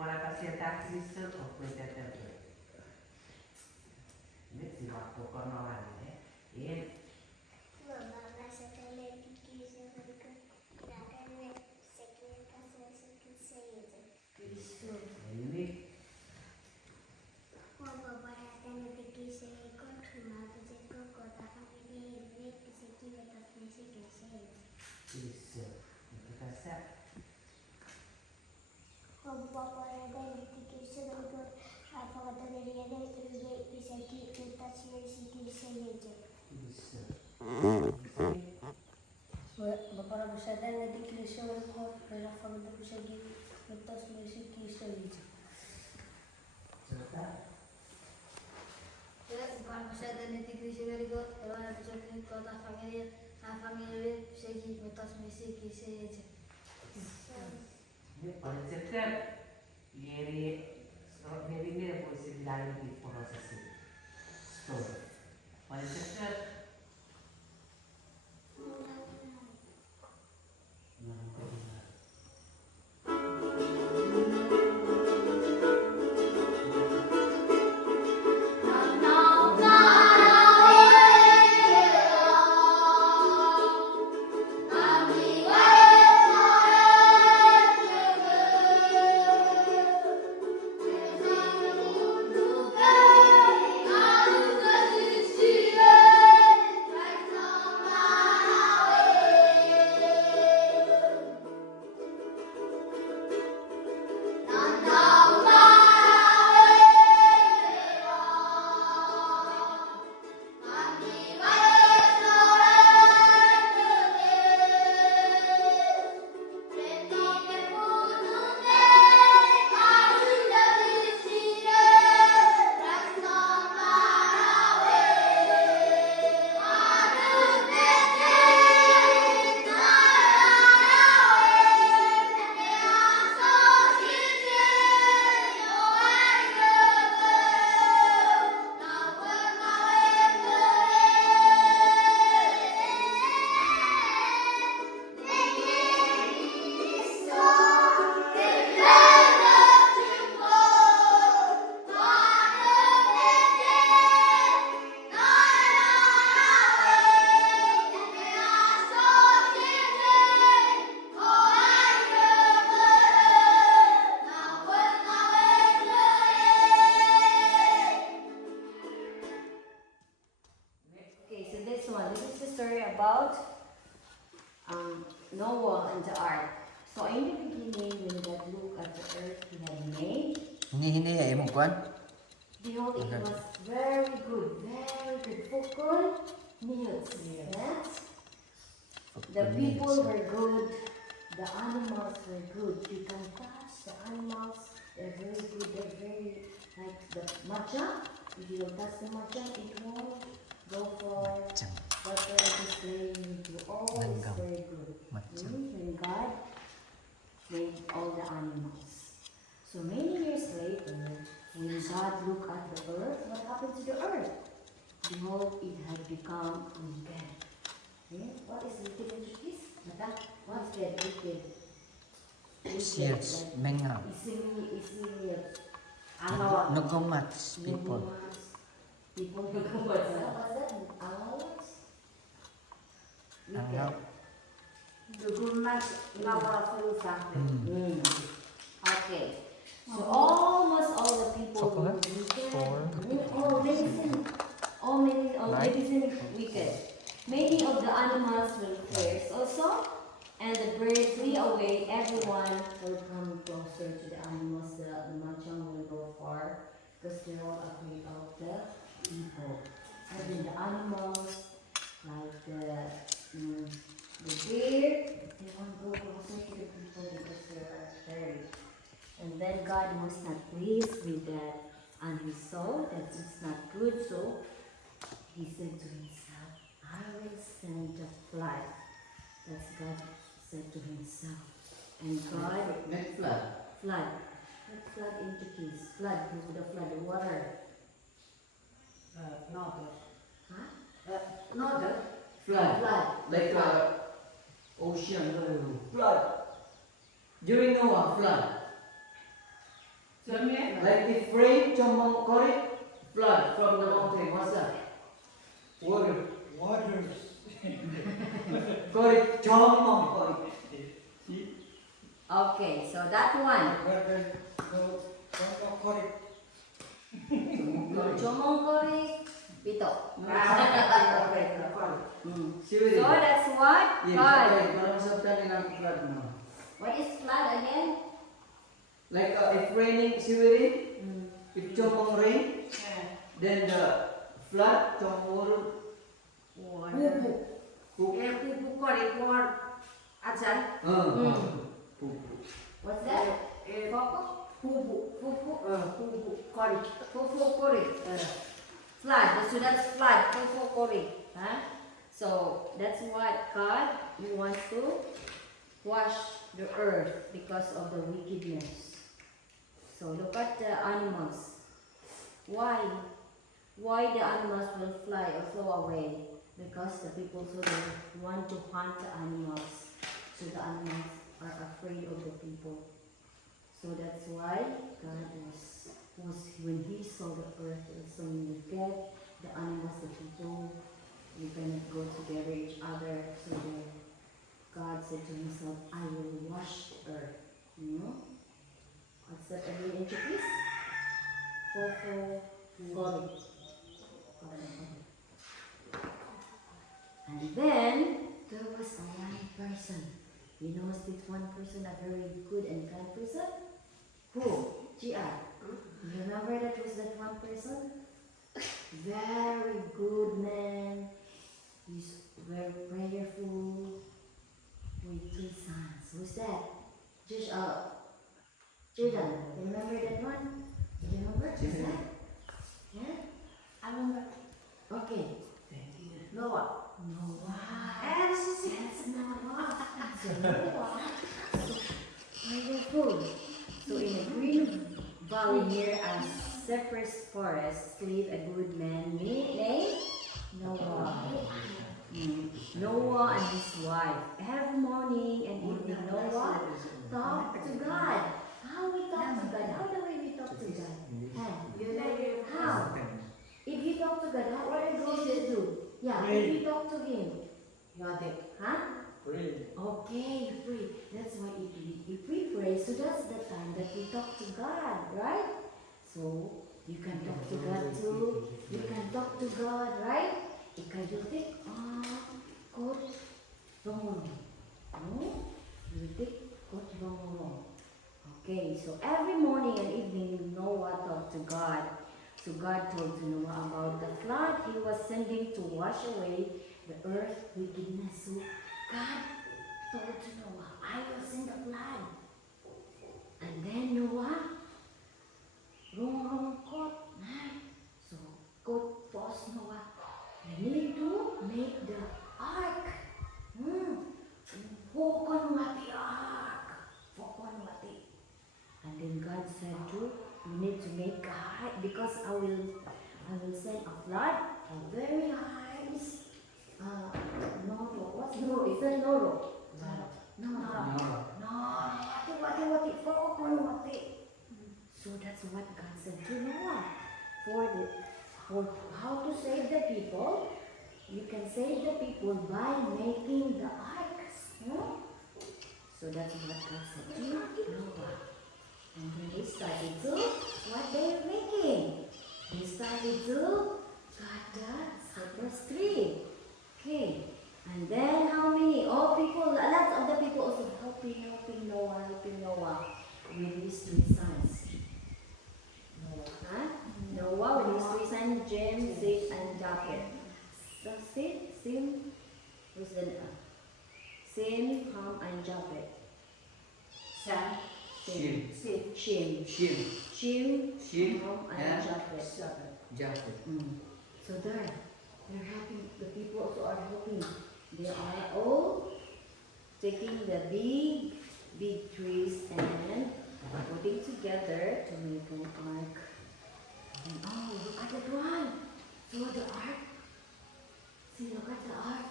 buona pazienza Cristo o questa è si va a cornovare e Bapak bersada nanti kisah rekod berlaku untuk segi betas musik kisah itu. Bapak bersada nanti kisah rekod berlaku segi kota family segi betas musik kisah itu. pode ser que ieri ne puoi sembrare un piccolo così pode ser que This is the story about Noah and the ark. So in the beginning, when God looked at the earth He had made, Hindi ya imong kwan. behold, it was very good, very good. Pukul meals. Yes. The people were good, the animals were good. You can touch the animals; they're very good. They're very like the matcha. If you don't touch the matcha, it won't go for. Whatever is playing to always very good. When God made all the animals. So many years later, when God looked at the earth, what happened to the earth? Behold, it had become wicked. Okay? What is wicked in Turkish? What's that wicked? Yes, menga. Isili. Nagumat people. People nagumat. What's that? Angawats? Angawat. Nagumat. Okay. So almost all the people were wicked. All medicine wicked. Many of the animals were fierce also, and the birds flee away. Everyone will come closer to the animals. The machang will go far because they're all afraid of the people. And then the animals, like the deer, they won't go closer to the people because they're afraid. And then God was not pleased with that, and He saw that it's not good, so He said to Himself, I will send a flood. That's God said to Himself. And God, flood. What flood into keys? Flood, the flood, the water. Flood. Like ocean, flood. During Noah, flood. Summit? Like if rain, Chomong Korik, flood from the mountain. What's that? Water. Waters. Korik, Chomong Korik. Okay, so that one. Water. Go. Don't call it. Chomong kori, pito. Sewage. So that's what? Yes, God. okay. Parang sabta ng flood mo. What is flood again? Like if raining, sewage, if Chomong rain, then the flood, Chomong Water. What's that? Coco? Fufu kori. Flood. So that's flood. Fufu kori. Huh? So that's what God wants to wash the earth because of the wickedness. So look at the animals. Why? Why the animals will fly or flow away? Because the people so they want to hunt the animals. So the animals are afraid of the people. So that's why God was when he saw the earth was so wicked, the animals, the people, we cannot go together each other. So then God said to himself, I will wash the earth. You know? What's that again in Portuguese? Fofo. And then there was a one person. You know, is this one person a very good and kind person? Who? GR. You remember that was that one person? Very good man. He's very prayerful with 2 sons. Who's that? Just Jordan. You remember that one? You remember? Who's that? Yeah? I remember Okay. Noah. Noah. Yes. That's Noah. So Noah. Wonderful. So in a green valley near a cypress forest lived a good man named Noah. Noah and his wife. Every morning and evening, Noah talked to God. How we talk to God? How the way we talk to God? How? If you talk to God, what are you going to do? Yeah, if you talk to Him. Huh? Pray. Okay, pray. That's why if we pray, so that's the time that we talk to God, right? So you can talk to God too. You can talk to God, right? Ikajutik, Coach Bangurong. No? Jutik, Coach Bangurong. Okay, so every morning and evening, Noah talked to God. So God told to Noah about the flood He was sending to wash away the earth wickedness. So God told to Noah, I will send the flood. And then Noah, kot. So God forced Noah, you need to make the ark. Fokonwati ark. Fokonwati. And then God said to, you need to make a high, because I will send a flood, a very high, Noro. What's Noro? Is that Noro? So that's what God said to Noah. For how to save the people, you can save the people by making the arks. So that's what God said to Noah. And then they started to what they were making. They started to cut the cypress tree. Okay. And then how many? All people, a lot of the people also helping Noah with his 3 sons. Noah with his 3 sons, James, Sid, and Japheth. So Sim, who's the Sim, Ham, and Japheth. Sam. Shem. Shem, Ham, and Japheth. Japheth. So they're helping, the people also are helping. They are all taking the big trees and putting together to make an ark. And oh, look at that one. So the ark. See, look at the ark.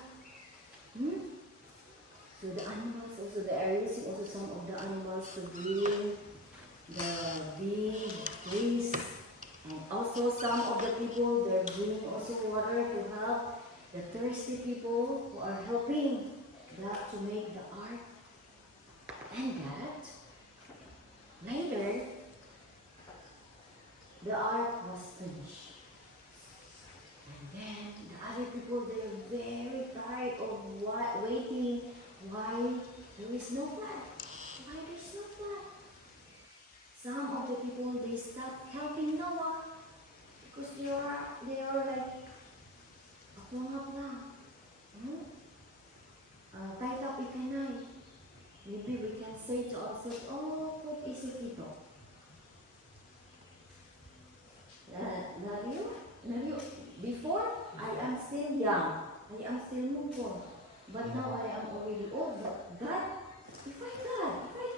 So the animals also, they are using also some of the animals to bring the big trees, and also some of the people they're bringing also water to help the thirsty people who are helping God to make the ark. And that later the ark was finished. And then the other people they're very tired of waiting. Why there is no flood? Why there's no flood? Some of the people they stopped helping Noah because they are like ako nga lang. Tied up ikanay. Maybe we can say to ourselves, oh, what is it ito? Before, I am still young. I am still newborn. But now I am already old. But God, if I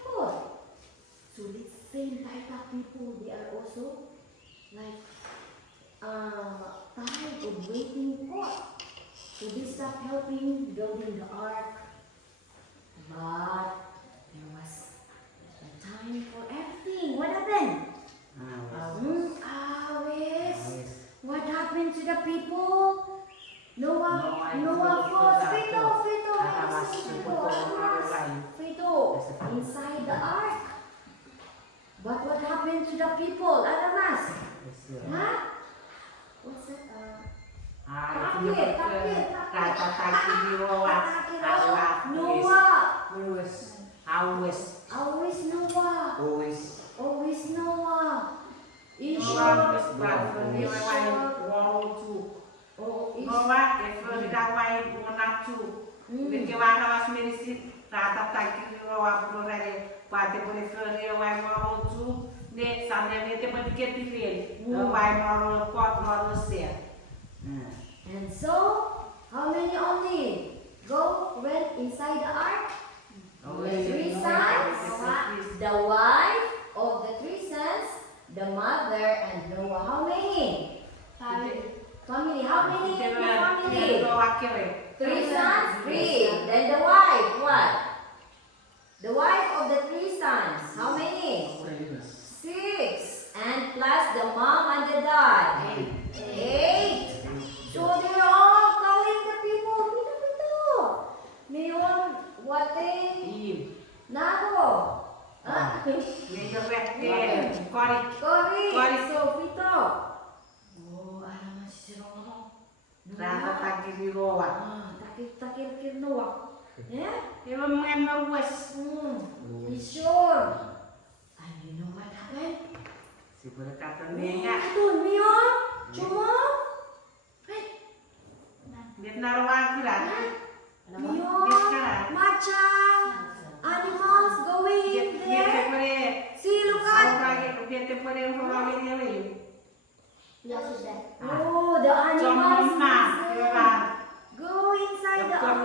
God. So these same type of people, they are also like tired of waiting for. So they stopped helping building the ark. But there was a time for everything. What happened? What happened to the people? Noah falls. Fito, inside the ark. But what happened to the people? Alamas? Huh? What's that? Always Noah. Always Noah. And so, how many only went inside the ark? The 3 sons, the wife of the 3 sons, the mother, and Noah. How many? Family. How many family? 3 sons, 3. Then the wife, what? The wife of the 3 sons. How many? 6. And plus the mom and the dad. 8. So they're all calling the people. Pito. Ngayon, what they? Nago. Kori. So, Pito. Oh, alam mo si Rono. Takir Noah. Yeah? He's sure. And you know what happened? Ito, Mio? Cuma? Mio? Macam animals going there. See, look at. Oh, the animals go inside the ark.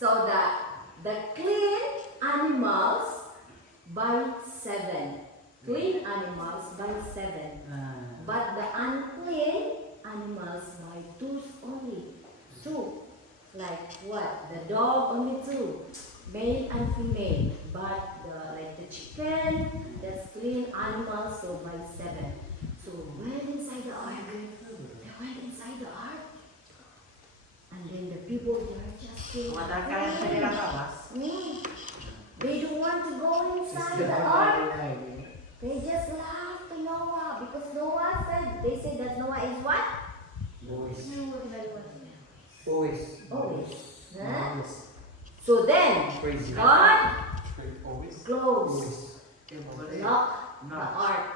So the clean animals by 7. Clean animals by 7. But the unclean animals by 2 only. 2. Like what? The dog only 2. Male and female. But like the chicken, that's clean animals, so by 7. So went inside the ark. They went inside the ark. And then the people they are just saying, they don't want to go inside the ark. They just laugh to Noah because Noah said, they say that Noah is what? Always. Huh? So then, God closed, lock the ark.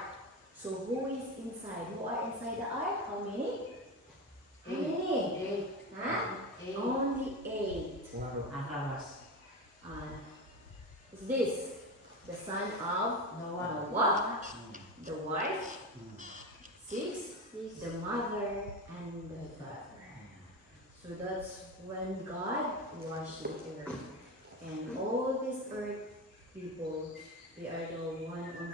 So who is inside? Who are inside the ark? How many? How many? Huh? Only 8. Is this the son of Noah, the wife, 6, the mother, and the father. So that's when God washed the earth. And all these earth people, they are the one on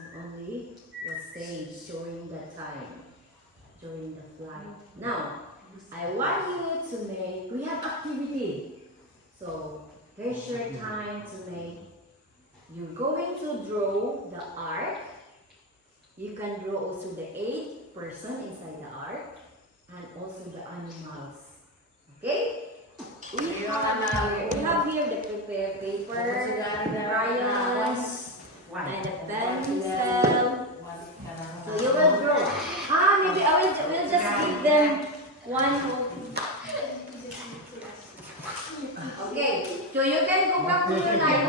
time to make. You're going to draw the ark. You can draw also the 8 person inside the ark and also the animals. Okay? We have here the prepared paper, the crayons, and the pencil. So you will draw. Maybe we'll just give them one whole. Okay, so you can go back to your line.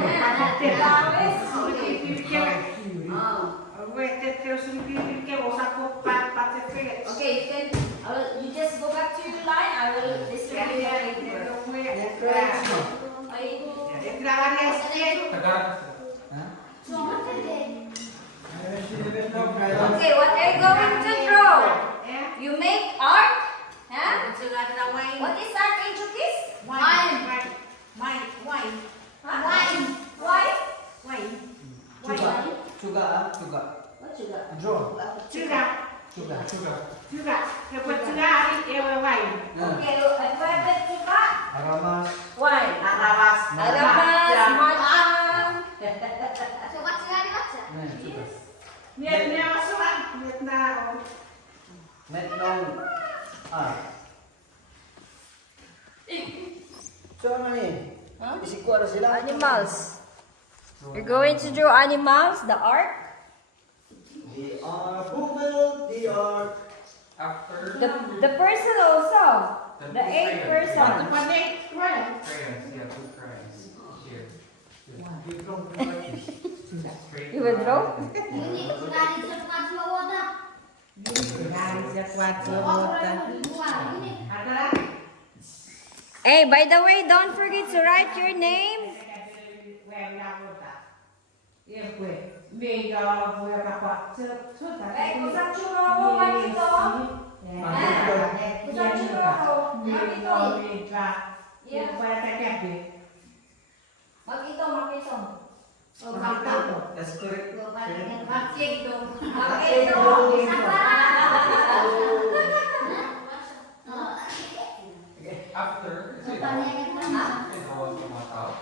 Okay, you just go back to your line. I will distribute Okay, what are you going to draw? You make ark? Huh? What is ark in Chukis? Wine. Juga. What sugar? Draw. Juga. Juga. Okay, look, I put sugar. Aramas. Wine. Aramas, matcha. Metnong. So ano ni? Huh? Isikuha na sila. Animals. You're going to draw animals, the ark. They are booble, they are After The person also. The 8 person. crayons, yeah, 2 crayons. Here. You don't do like this. Straight You will draw? Hey, by the way, don't forget to write your name. Kusang churro mo, Makito? Kusang churro mo, Makito? Makito. That's correct. After, is it? Bawal tumataw.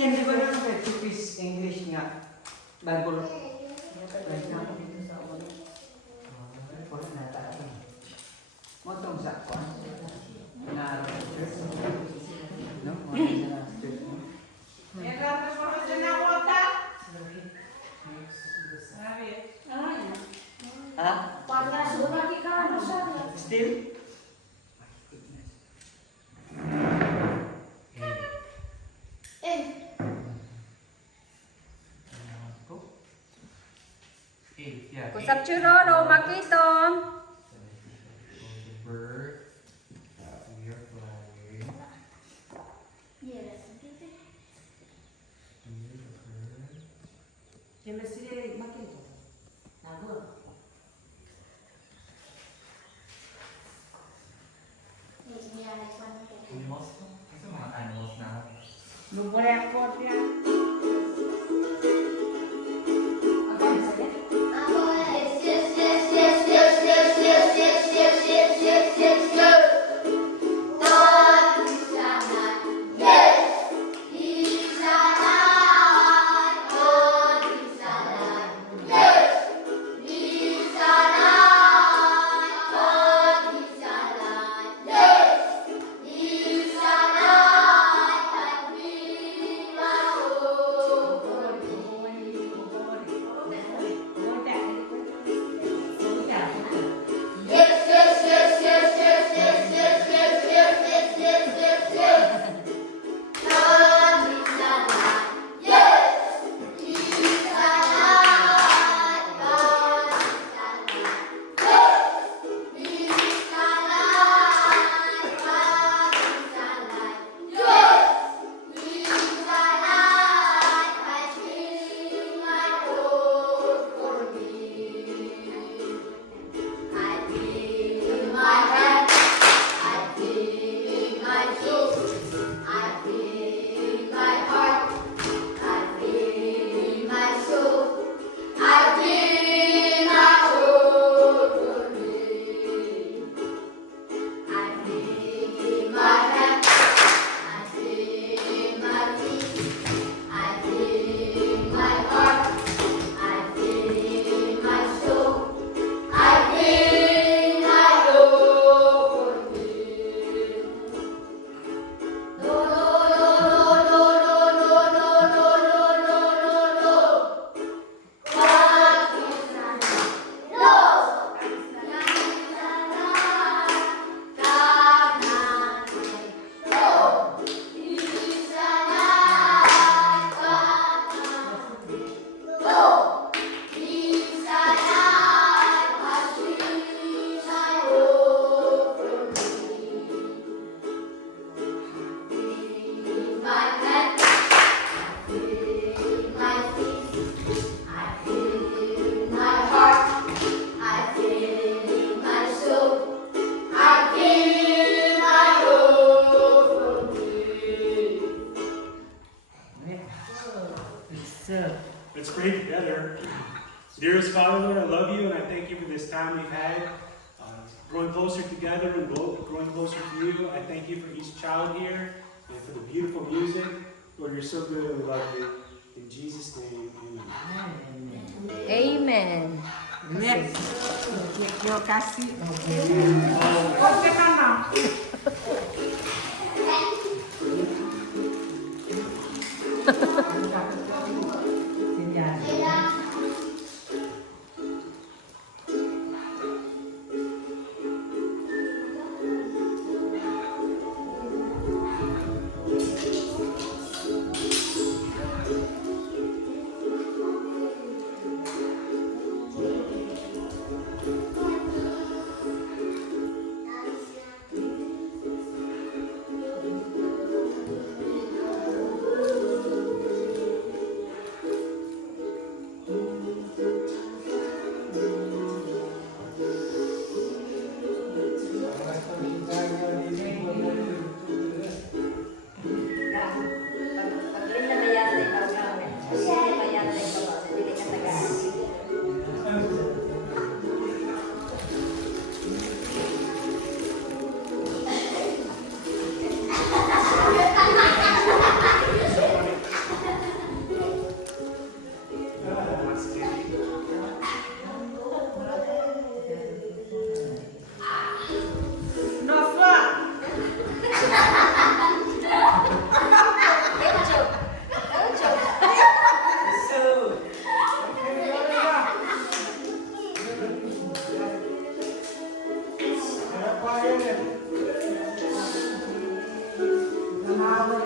Yan di ba naman kay Chupis English nga? Bible. Wala na tayo. Motong sakwa. Na no, wala na church. Ha? Still? Yeah. Kusang churro no, Makito? Bird. We are flying. Animals? Kasi mga animals na. sir. Let's pray together. Dearest Father, Lord, I love you and I thank you for this time we've had. Growing closer together and growing closer to you. I thank you for each child here and for the beautiful music. Lord, you're so good and we love you. In Jesus' name, amen. Amen. Next. Yo kasih. Oke mama. Namawa